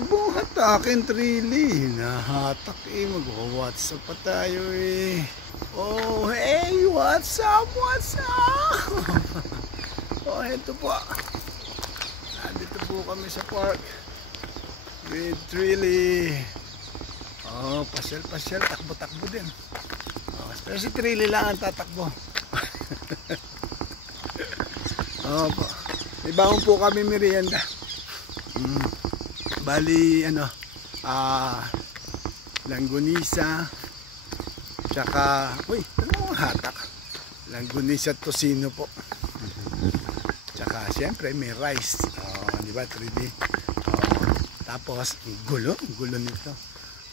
Wag mong hatakin, Trilly. Nahatak eh. Mag-WhatsApp pa tayo eh. Oh, hey! What's up? What's up? Oh, ito po. Nandito po kami sa park with Trilly. Oh, pasyal-pasyal. Takbo-takbo din. Oh, pero si Trilly lang ang tatakbo. Oh, po. May bangon po kami merienda. Bali, langgonisa, tsaka, uy, ano hatak? Langgonisa at tocino po. Tsaka, siyempre, may rice. Oh, di ba, 3D? Oh, tapos, gulo nito.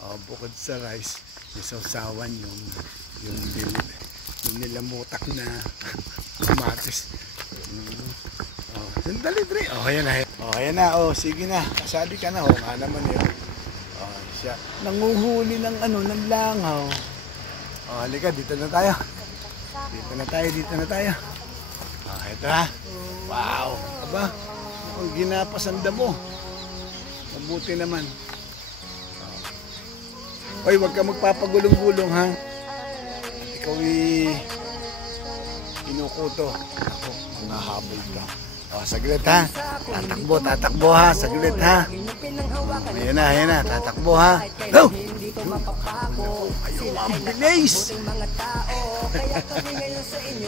Oh, bukod sa rice, may sausawan yung nilamutak na kamatis. Oh, sandali, Dre. Oh, ayan na. Oh, ayan na. Oh, sige na. Kasali ka na. Oh, nga naman yun. Oh, siya. Nanguhuli ng ng langaw. Oh, halika. Dito na tayo. Dito na tayo. Oh, ito ha. Wow. Aba, ang ginapasan damo. Mabuti naman. Oh. Oy, wag ka magpapagulong-gulong ha. At ikaw inukuto. Ako, mahabol ka. O, saglit ha. Tatakbo ha. Saglit ha. Ayan na. Tatakbo ha. Go! Ayaw, mabilis!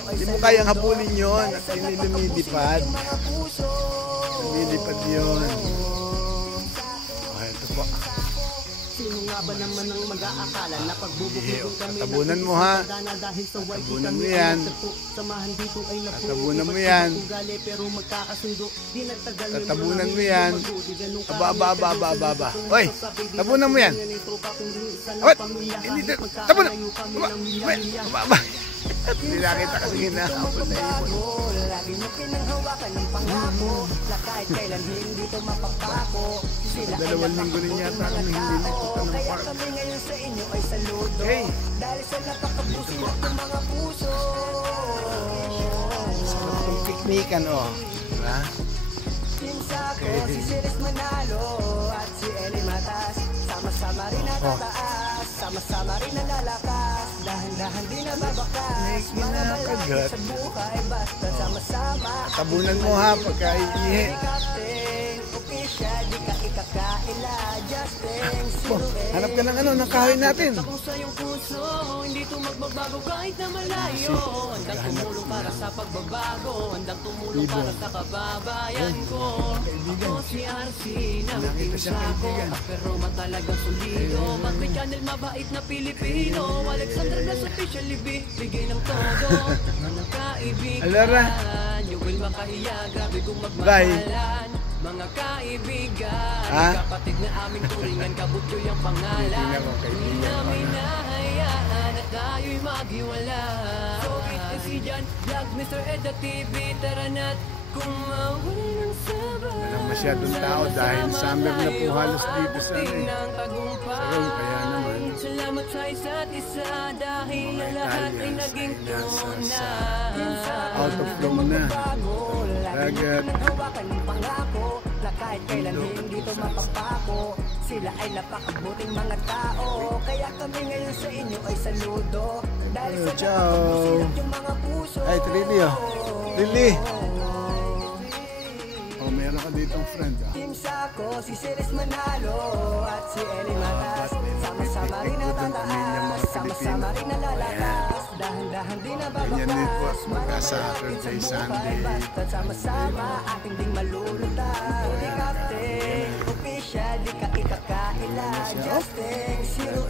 Hindi mo kayang habulin yun. At lumilipad. Lumilipad yun. O, ito po. Sino nga ba naman ang mag-aakala na pagbubukod kami tabunan mo ha. Tabunan mo yan. Tabunan mo yan. Tabunan mo yan. Aba. Oy, tabunan mo yan. Awat, hindi, tabunan. Aba. Hindi nakita kasi hinahapon na ibon. Lagi mo pinanghawakan ng pangako na kahit kailan hindi ito mapapako. Dalawang linggo rin yata kami hindi nagpunta ng park. Kaya kami ngayon sa inyo ay saludo. Dahil sa napakapusilap ng mga puso. Sarap kong piknikan diba? Pinsako, si Ceres Manalo at si Eli Matas. Sama-sama rin natataas, sama-sama rin nalalakas. Dahan-dahan din nababakas. Mga malaki sa buhay, basta sama-sama. Tabunan mo ha, pagka-iihi. Di ka ikakaila, Justin, hanap ka ng kahoy natin. Kung sa iyong puso, hindi ito magbabago kahit na malayo. Handang tumulong para sa pagbabago, handang tumulong para sa kababayan ko. Ako si RC na mag-iusako, pero matalagang solido. Mag-may channel mabait na Pilipino, Alexander Blas official bigay ng todo. Mga kaibigan, you will makahiya, grabe kung magmahalan. Mga kaibigan, kapatid na aming turingan, kabutyo yung pangalan. Hindi namin nahayaan at tayo'y maghiwala. So it's si John Vlog, Mr. Edda TV, tara na't kumawala ng sabay. Walang masyadong tao dahil summer na po halos dito sa kaya naman. Salamat sa isa't isa dahil lahat ay naging tunay. Out of flow na. Dagat. Kahit kailan hindi ito mapapako. Sila ay napakabuting mga tao. Kaya kami ngayon sa inyo ay saludo. Dahil sa napakabusilap yung mga puso. Ay, Trilly Trilly. Oh, meron ka ditong friend Team Sako, si Ceres Manalo at si Eli Matas. Sama-sama rin natataas, sama-sama rin nalalakas. Dahan-dahan din nababakas. Saturday, Sunday. Basta sama-sama ating ding malulutan. Di captain, official, di ka ikakaila. Justin, zero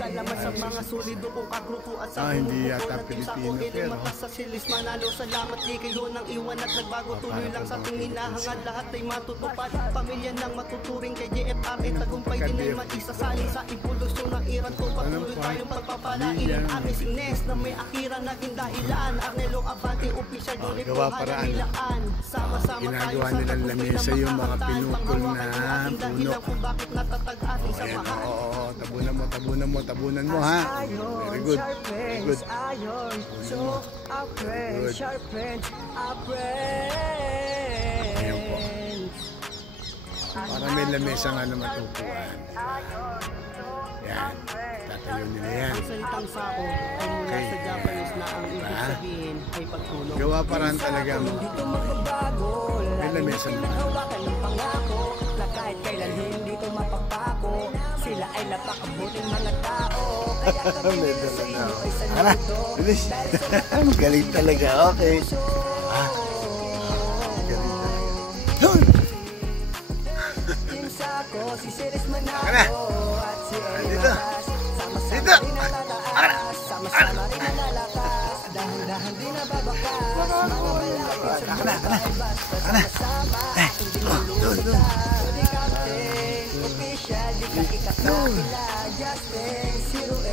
salamat sa mga solido kong kagrupo at sa hindi yata Pilipino pero sa Silis Manalo, salamat di kayo nang iwan at nagbago. Tuloy lang sa ating hinahangad, lahat ay matutupad. Pamilya ng matuturing kay JFR ay tagumpay din ay maisasalin sa evolusyon ng iran ko. Patuloy tayong pagpapalain ang aming singnes na may akira naging dahilan. Arnelo Abante, official doon ito halabilaan. Sama-sama tayo sa lamesa yung mga pinukol na puno. Kung bakit natatag ating samahan. Tabunan mo ha. Very good. So our friends, sharp friends, our friends. Para may lamesa nga naman upuan. Yan. Tatayo nila yan. Ang salitang sako ay mula sa Japanese na ang ibig sabihin ay pagtulong. Gawa parang talaga mo. Dito magbabago, May lamesa naman. hawakan ng pangako, na kahit kailan hindi ito mapapako. Sila ay napakabuting mga tao, kaya kami ngayon sa inyo ay Tara, saludo. bilis. Galing talaga. Okay. Galing talaga. Yun! Team Sako, si Ceres Manalo, Tara. at si Eli Dito. Matas. Sama-sama Dito. rin nalalakas, sama-sama rin nalalakas. Dahan-dahan din nababakas, mga malapit sa buhay. Basta sama-sama, hindi malulutas. Di captain, official, di ka ikakakila. Justin, Zero A.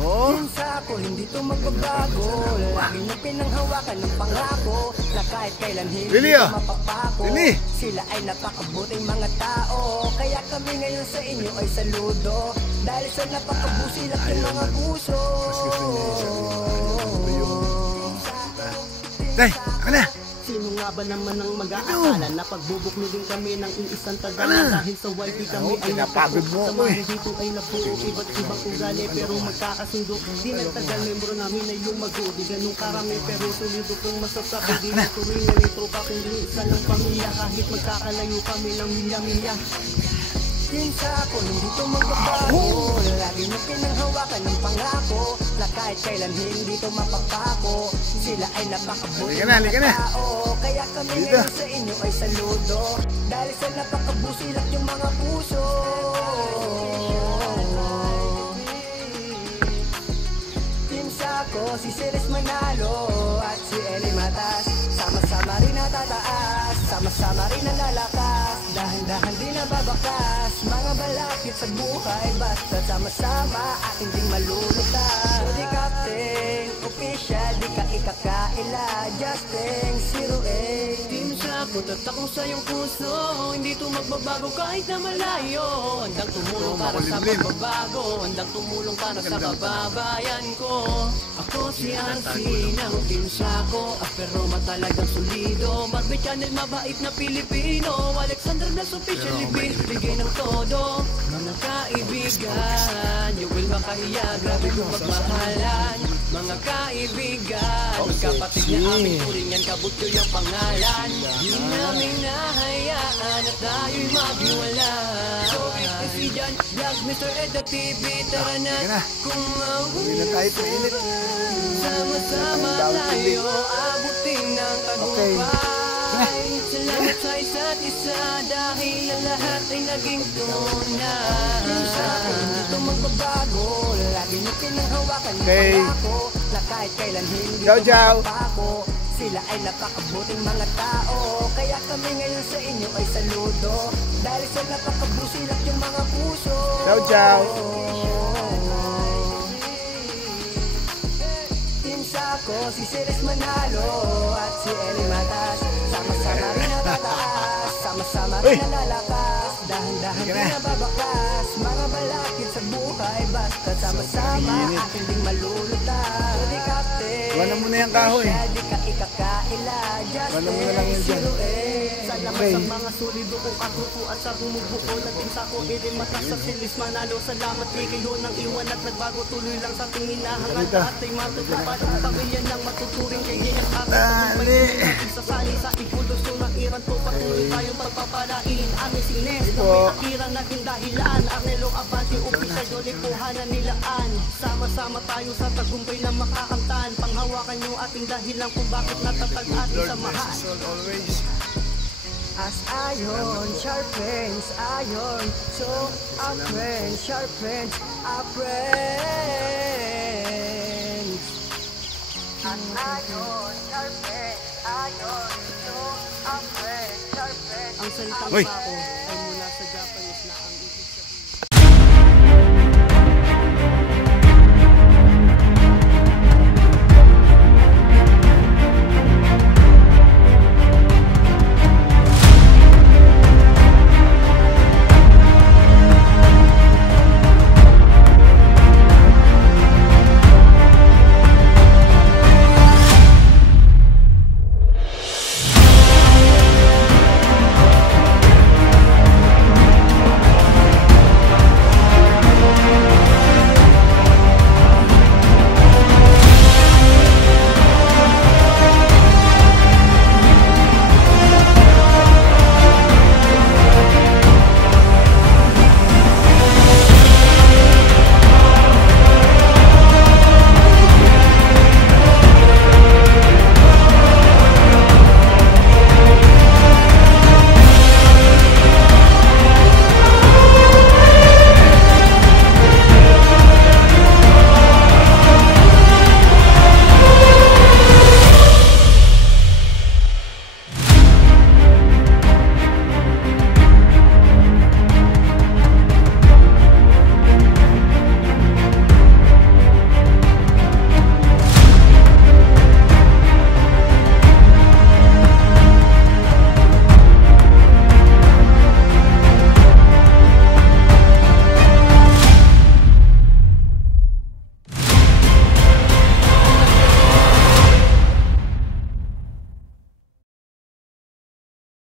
Oh. Team Sako, hindi to magbabago. Lagi nyo pinanghawakan ng pangako, na kahit kailan hindi Lili, to ah. mapapako. Lili. Sila ay napakabuting mga tao, kaya kami ngayon sa inyo ay saludo. Dahil sa napakabusilak ng mga puso. Mas gusto niya yung Tay, ako na. Sino nga ba naman ang mag-aakala na pagbubuklo din kami ng iisang tagalan dahil sa YP kami ay pinapagod mo sa ako mga dito ay nabuo iba't ibang ugali pero magkakasundo. Di nagtagal membro namin ay lumago, di ganun karami pero sulido kung masasabi. Di na turingan ng tropa kundi isa lang pamilya kahit magkakalayo kami ng milya-milya. Team Sako, hindi to magbabago. Lagi mo pinanghawakan ng pangako, na kahit kailan hindi to mapapako. Sila ay napakabuti Halika na. tao, kaya kami Dito. ngayon sa inyo ay saludo. Dahil sa napakabusilak yung mga puso. Team Sako, si Ceres Manalo, at si Eli Matas. Sama-sama rin natataas, sama-sama rin nalalakas. Dahan-dahan din nababakas, mga balakid sa buhay. Basta sama-sama, ating ding malulutas. So di captain, official, di ka ikakaila. Justin, Zero A. Team Sako, tatakong sa iyong puso. Hindi to magbabago kahit na malayo. Handang tumulong para sa pagbabago, handang tumulong para sa kababayan ko. Ako si RC ng Team Sako, pero matalagang solido. Barbie Channel, mabait na Pilipino. Alexander Blas, officially bigay ng todo. Mga kaibigan, you will makahiya, grabe kong magmahalan. Mga kaibigan, magkapatid na aming turingan, kabutyo yung pangalan. Di namin nahayaan at tayo'y maghiwala. So it's si John Vlog, Mr. Edo TV, tara na Hindi na tayo painit. sama-sama tayo, abutin ng tagumpay. Salamat sa isa't isa dahil ang lahat ay naging tunay. Team Sako, hindi to magbabago. Lagi nyo pinanghawakan ng pangako, na kahit kailan hindi Ciao, to ciao. mapapako. Sila ay napakabuting mga tao, kaya kami ngayon sa inyo ay saludo. Dahil sa napakabusilak yung mga puso. Ciao, ciao. Team Sako, si Ceres Manalo, at si Eli Matas. Sama-sama rin natataas, sama-sama rin nalalakas. Dahan-dahan din nababakas, mga balakid sa buhay. Basta sama-sama, ating ding malulutas. So di captain, Iwanan mo na yung kahoy. di ka ikakaila. Iwanan mo na lang yun dyan. Salamat sa mga solido kong katuto at sa bumubuo na Team Sako, Eli Matas sa Ceres Manalo. Salamat kay kayo ng iwan at nagbago tuloy lang sa tingin na hanggang lahat ay matutupad. Ang pamilya ng matuturing kay Jay ang Dali. isasali sa ipulusyon ng iran po. Patuloy tayong pagpapalain. Aming sines na Po. may nakirang naging dahilan. Arnelo Abante, opisal doon ipuhanan nilaan. Sama-sama tayo sa tagumpay na makakamtan. Panghawakan nyo ating dahilan kung bakit natatag ating Lord samahan. bless us all always. As iron sharpens iron, so our friends sharpens our friends. As iron sharpens iron, so our friends sharpens. Ang salitang Hoy. Sako ay